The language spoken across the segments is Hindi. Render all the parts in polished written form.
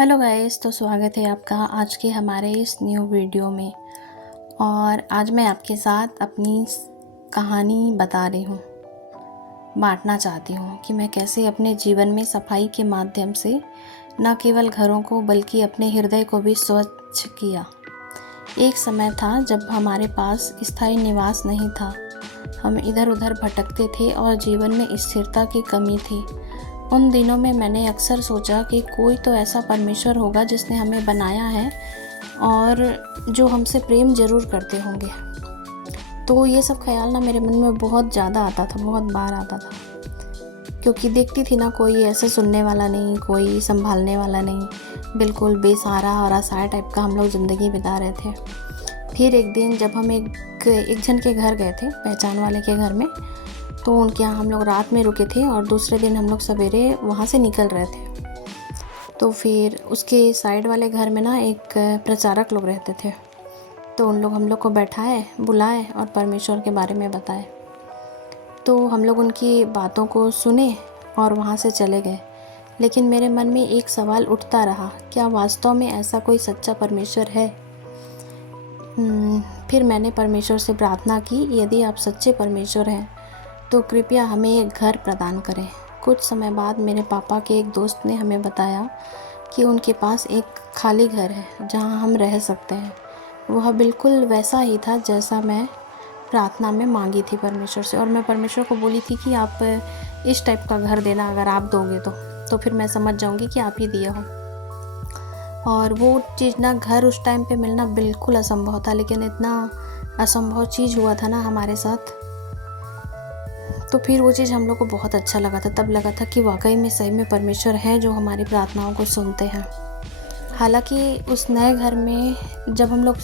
हेलो गाइस, तो स्वागत है आपका आज के हमारे इस न्यू वीडियो में। और आज मैं आपके साथ अपनी कहानी बता रही हूँ, बांटना चाहती हूँ कि मैं कैसे अपने जीवन में सफाई के माध्यम से न केवल घरों को बल्कि अपने हृदय को भी स्वच्छ किया। एक समय था जब हमारे पास स्थायी निवास नहीं था। हम इधर उधर भटकते थे और जीवन में स्थिरता की कमी थी। उन दिनों में मैंने अक्सर सोचा कि कोई तो ऐसा परमेश्वर होगा जिसने हमें बनाया है और जो हमसे प्रेम ज़रूर करते होंगे। तो ये सब ख्याल ना मेरे मन में बहुत ज़्यादा आता था, बहुत बार आता था, क्योंकि देखती थी ना कोई ऐसे सुनने वाला नहीं, कोई संभालने वाला नहीं, बिल्कुल बेसहारा और असहाय टाइप का हम लोग ज़िंदगी बिता रहे थे। फिर एक दिन जब हम एक जन के घर गए थे, पहचान वाले के घर में, तो उनके यहाँ हम लोग रात में रुके थे और दूसरे दिन हम लोग सवेरे वहाँ से निकल रहे थे। तो फिर उसके साइड वाले घर में ना एक प्रचारक लोग रहते थे। तो उन लोग हम लोग को बैठाए, बुलाए और परमेश्वर के बारे में बताए। तो हम लोग उनकी बातों को सुने और वहाँ से चले गए। लेकिन मेरे मन में एक सवाल उठता रहा, क्या वास्तव में ऐसा कोई सच्चा परमेश्वर है? फिर मैंने परमेश्वर से प्रार्थना की, यदि आप सच्चे परमेश्वर हैं तो कृपया हमें एक घर प्रदान करें। कुछ समय बाद मेरे पापा के एक दोस्त ने हमें बताया कि उनके पास एक खाली घर है जहां हम रह सकते हैं। वह बिल्कुल वैसा ही था जैसा मैं प्रार्थना में मांगी थी परमेश्वर से। और मैं परमेश्वर को बोली थी कि आप इस टाइप का घर देना, अगर आप दोगे तो फिर मैं समझ जाऊंगी कि आप ही दिए हो। और वो चीज़ ना, घर उस टाइम पे मिलना बिल्कुल असंभव था, लेकिन इतना असंभव चीज़ हुआ था ना हमारे साथ। तो फिर वो चीज़ हम लोग को बहुत अच्छा लगा था। तब लगा था कि वाकई में सही में परमेश्वर है जो हमारी प्रार्थनाओं को सुनते हैं। हालांकि उस नए घर में जब हम लोग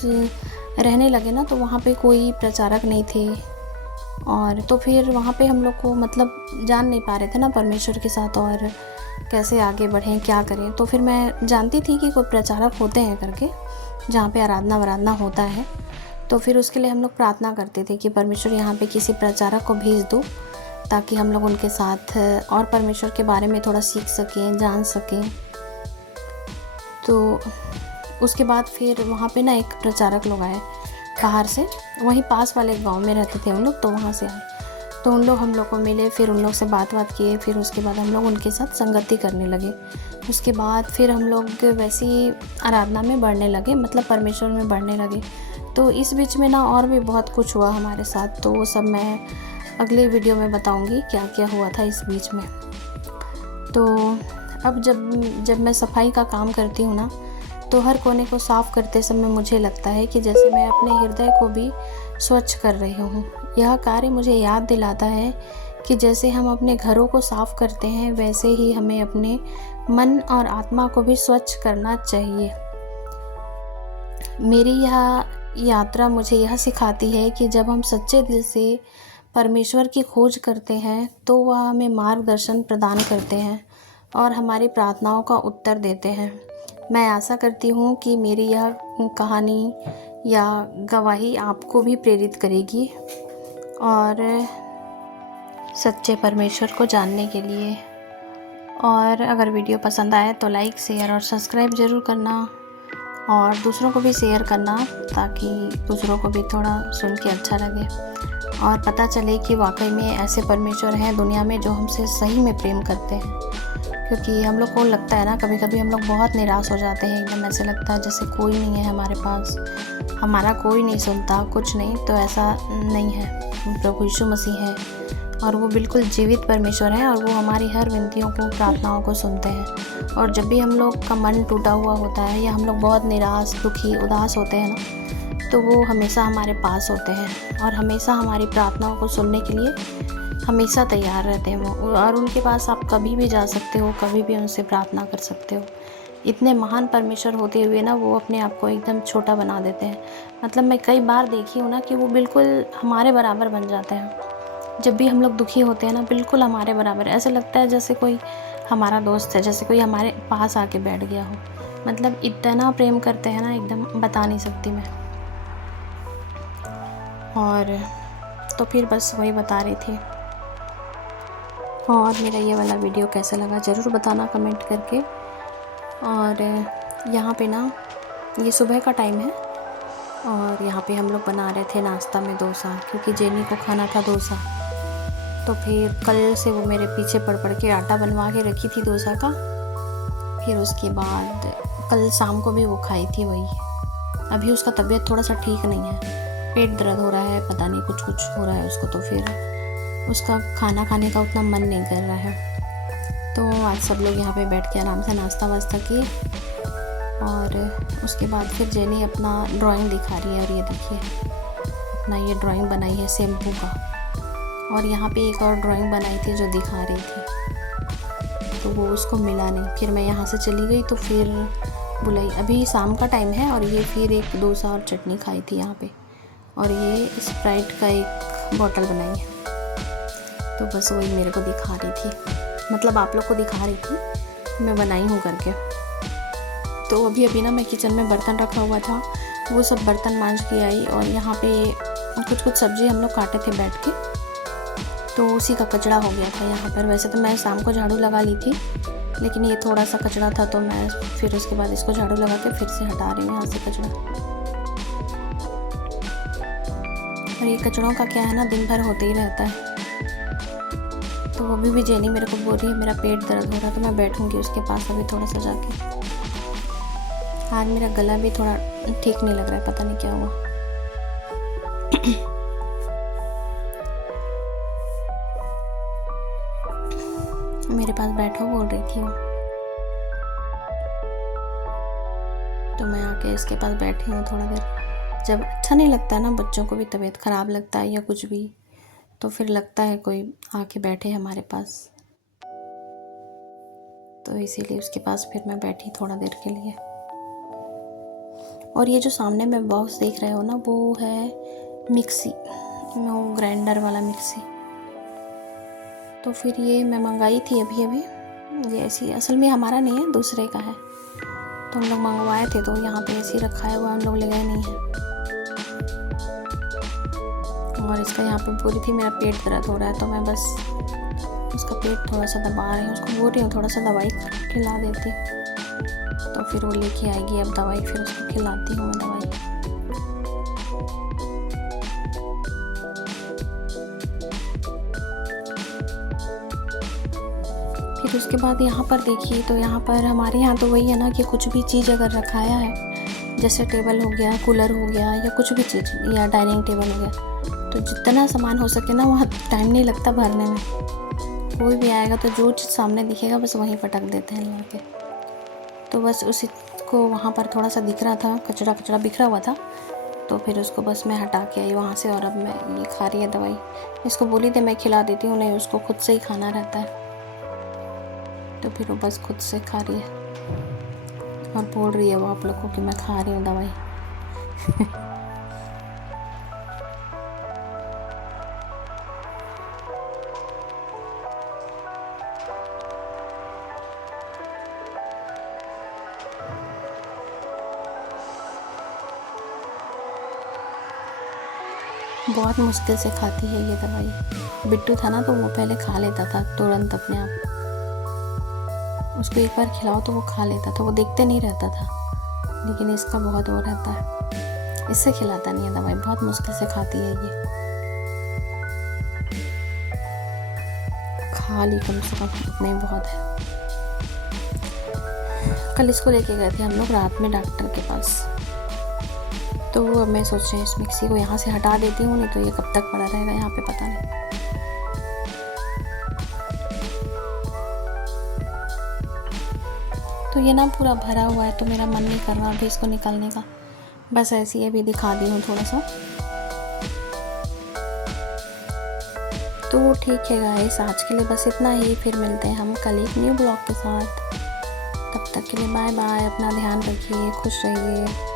रहने लगे ना, तो वहाँ पे कोई प्रचारक नहीं थे। और तो फिर वहाँ पे हम लोग को जान नहीं पा रहे थे ना परमेश्वर के साथ और कैसे आगे बढ़ें, क्या करें। तो फिर मैं जानती थी कि कोई प्रचारक होते हैं करके, जहाँ पे आराधना वराधना होता है। तो फिर उसके लिए हम लोग प्रार्थना करते थे कि परमेश्वर यहाँ पे किसी प्रचारक को भेज दो, ताकि हम लोग उनके साथ और परमेश्वर के बारे में थोड़ा सीख सकें, जान सकें। तो उसके बाद फिर वहाँ पे ना एक प्रचारक लोग आए बाहर से, वहीं पास वाले गांव में रहते थे उन लोग, तो वहाँ से आए। तो उन लोग हम लोग को मिले, फिर उन लोग से बात किए। फिर उसके बाद हम लोग उनके साथ संगति करने लगे। उसके बाद फिर हम लोग वैसी आराधना में बढ़ने लगे, परमेश्वर में बढ़ने लगे। तो इस बीच में ना और भी बहुत कुछ हुआ हमारे साथ, तो वो सब मैं अगले वीडियो में बताऊंगी क्या क्या हुआ था इस बीच में। तो अब जब मैं सफाई का काम करती हूँ ना, तो हर कोने को साफ़ करते समय मुझे लगता है कि जैसे मैं अपने हृदय को भी स्वच्छ कर रही हूँ। यह कार्य मुझे याद दिलाता है कि जैसे हम अपने घरों को साफ़ करते हैं, वैसे ही हमें अपने मन और आत्मा को भी स्वच्छ करना चाहिए। मेरी यह यात्रा मुझे यह सिखाती है कि जब हम सच्चे दिल से परमेश्वर की खोज करते हैं, तो वह हमें मार्गदर्शन प्रदान करते हैं और हमारी प्रार्थनाओं का उत्तर देते हैं। मैं आशा करती हूँ कि मेरी यह कहानी या गवाही आपको भी प्रेरित करेगी और सच्चे परमेश्वर को जानने के लिए। और अगर वीडियो पसंद आए तो लाइक, शेयर और सब्सक्राइब ज़रूर करना और दूसरों को भी शेयर करना, ताकि दूसरों को भी थोड़ा सुन के अच्छा लगे और पता चले कि वाकई में ऐसे परमेश्वर हैं दुनिया में जो हमसे सही में प्रेम करते हैं। क्योंकि हम लोग को लगता है ना, कभी कभी हम लोग बहुत निराश हो जाते हैं, एकदम ऐसे लगता है जैसे कोई नहीं है हमारे पास, हमारा कोई नहीं सुनता, कुछ नहीं। तो ऐसा नहीं है, प्रभु यीशु मसीह है और वो बिल्कुल जीवित परमेश्वर है और वो हमारी हर विनतियों को, प्रार्थनाओं को सुनते हैं। और जब भी हम लोग का मन टूटा हुआ होता है या हम लोग बहुत निराश, दुखी, उदास होते हैं ना, तो वो हमेशा हमारे पास होते हैं और हमेशा हमारी प्रार्थनाओं को सुनने के लिए हमेशा तैयार रहते हैं वो। और उनके पास आप कभी भी जा सकते हो, कभी भी उनसे प्रार्थना कर सकते हो। इतने महान परमेश्वर होते हुए ना वो अपने आप को एकदम छोटा बना देते हैं। मैं कई बार देखी हूँ ना कि वो बिल्कुल हमारे बराबर बन जाते हैं। जब भी हम लोग दुखी होते हैं ना, बिल्कुल हमारे बराबर, ऐसे लगता है जैसे कोई हमारा दोस्त है, जैसे कोई हमारे पास आके बैठ गया हो। इतना प्रेम करते हैं ना, एकदम बता नहीं सकती मैं। और तो फिर बस वही बता रही थी। और मेरा ये वाला वीडियो कैसा लगा ज़रूर बताना कमेंट करके। और यहाँ पे ना ये सुबह का टाइम है और यहाँ पे हम लोग बना रहे थे नाश्ता में डोसा, क्योंकि जेनी को खाना था डोसा। तो फिर कल से वो मेरे पीछे पड़ पड़ के आटा बनवा के रखी थी डोसा का। फिर उसके बाद कल शाम को भी वो खाई थी वही। अभी उसका तबीयत थोड़ा सा ठीक नहीं है, पेट दर्द हो रहा है, पता नहीं कुछ कुछ हो रहा है उसको, तो फिर उसका खाना खाने का उतना मन नहीं कर रहा है। तो आज सब लोग यहाँ पे बैठ के आराम से नाश्ता वास्ता किए और उसके बाद फिर जेनी अपना ड्राइंग दिखा रही है। और ये देखिए अपना ये ड्राइंग बनाई है शैम्पू का। और यहाँ पे एक और ड्राइंग बनाई थी जो दिखा रही थी, तो वो उसको मिला नहीं। फिर मैं यहाँ से चली गई तो फिर बुलाई। अभी शाम का टाइम है और ये फिर एक डोसा और चटनी खाई थी यहाँ पे। और ये स्प्राइट का एक बॉटल बनाई है। तो बस वही मेरे को दिखा रही थी, मतलब आप लोग को दिखा रही थी मैं बनाई हूँ करके। तो अभी ना मैं किचन में बर्तन रखा हुआ था, वो सब बर्तन मांज के आई। और यहाँ पे कुछ सब्ज़ी हम लोग काटे थे बैठ के, तो उसी का कचरा हो गया था यहाँ पर। वैसे तो मैं शाम को झाड़ू लगा ली थी, लेकिन ये थोड़ा सा कचरा था तो मैं फिर उसके बाद इसको झाड़ू लगा के फिर से हटा रही हूँ यहाँ से कचरा। और ये कचड़ों का क्या है ना, दिन भर होते ही रहता है। तो अभी भी जेनी मेरे को बोल रही है मेरा पेट दर्द हो रहा है, तो मैं बैठूंगी उसके पास अभी थोड़ा सा जाके। आज मेरा गला भी थोड़ा ठीक नहीं लग रहा है, पता नहीं क्या हुआ। मेरे पास बैठो बोल रही थी वो, तो मैं आके इसके पास बैठी हूँ थोड़ा देर। जब अच्छा नहीं लगता ना, बच्चों को भी तबीयत ख़राब लगता है या कुछ भी, तो फिर लगता है कोई आके बैठे हमारे पास। तो इसीलिए उसके पास फिर मैं बैठी थोड़ा देर के लिए। और ये जो सामने में बॉक्स देख रहे हो ना, वो है मिक्सी, वो ग्राइंडर वाला मिक्सी। तो फिर ये मैं मंगाई थी अभी। ये ऐसी असल में हमारा नहीं है, दूसरे का है। तो हम लोग मंगवाए थे, तो यहाँ पे ऐसे ही रखा है, वो हम लोग ले गए नहीं है। और इसका यहाँ पे बोली थी मेरा पेट दर्द हो रहा है, तो मैं बस उसका पेट थोड़ा सा दबा रही हूँ। उसको बोल रही हूँ थोड़ा सा दवाई खिला देती, तो फिर वो लेके आएगी अब दवाई, फिर उसको खिलाती हूँ मैं दवाई। फिर उसके बाद यहाँ पर देखिए, तो यहाँ पर हमारे यहाँ तो वही है ना कि कुछ भी चीज़ अगर रखाया है, जैसे टेबल हो गया, कूलर हो गया, या कुछ भी चीज़, या डाइनिंग टेबल हो गया, तो जितना सामान हो सके ना, वहाँ टाइम नहीं लगता भरने में। कोई भी आएगा तो जो चीज़ सामने दिखेगा बस वहीं पटक देते हैं लड़के। तो बस उसी को वहाँ पर थोड़ा सा दिख रहा था, कचरा बिखरा हुआ था, तो फिर उसको बस मैं हटा के आई वहाँ से। और अब मैं ये खा रही है दवाई। इसको बोली थी मैं खिला देती हूँ, नहीं उसको खुद से ही खाना रहता है, तो फिर वो बस खुद से खा रही है। और बोल रही है वो आप लोग को कि मैं खा रही हूँ दवाई। बहुत मुश्किल से खाती है ये दवाई। बिट्टू था ना, तो वो पहले खा लेता था तुरंत अपने आप। उसको एक बार खिलाओ तो वो खा लेता था, वो देखते नहीं रहता था। लेकिन इसका बहुत वो रहता है, इससे खिलाता नहीं है दवाई, बहुत मुश्किल से खाती है ये। खा ली कम से कम, इतना ही बहुत है। कल इसको लेके गए थे हम लोग रात में डॉक्टर के पास। तो अब मैं सोच रही हूँ इस मिक्सी को यहाँ से हटा देती हूँ, नहीं तो ये कब तक पड़ा रहेगा यहाँ पे पता नहीं। तो ये ना पूरा भरा हुआ है, तो मेरा मन नहीं कर रहा अभी इसको निकालने का। बस ऐसे ही अभी दिखा दी हूँ थोड़ा सा। तो ठीक है गाइस, आज के लिए बस इतना ही। फिर मिलते हैं हम कल एक न्यू ब्लॉग के साथ। तब तक के लिए बाय बाय। अपना ध्यान रखिए, खुश रहिए।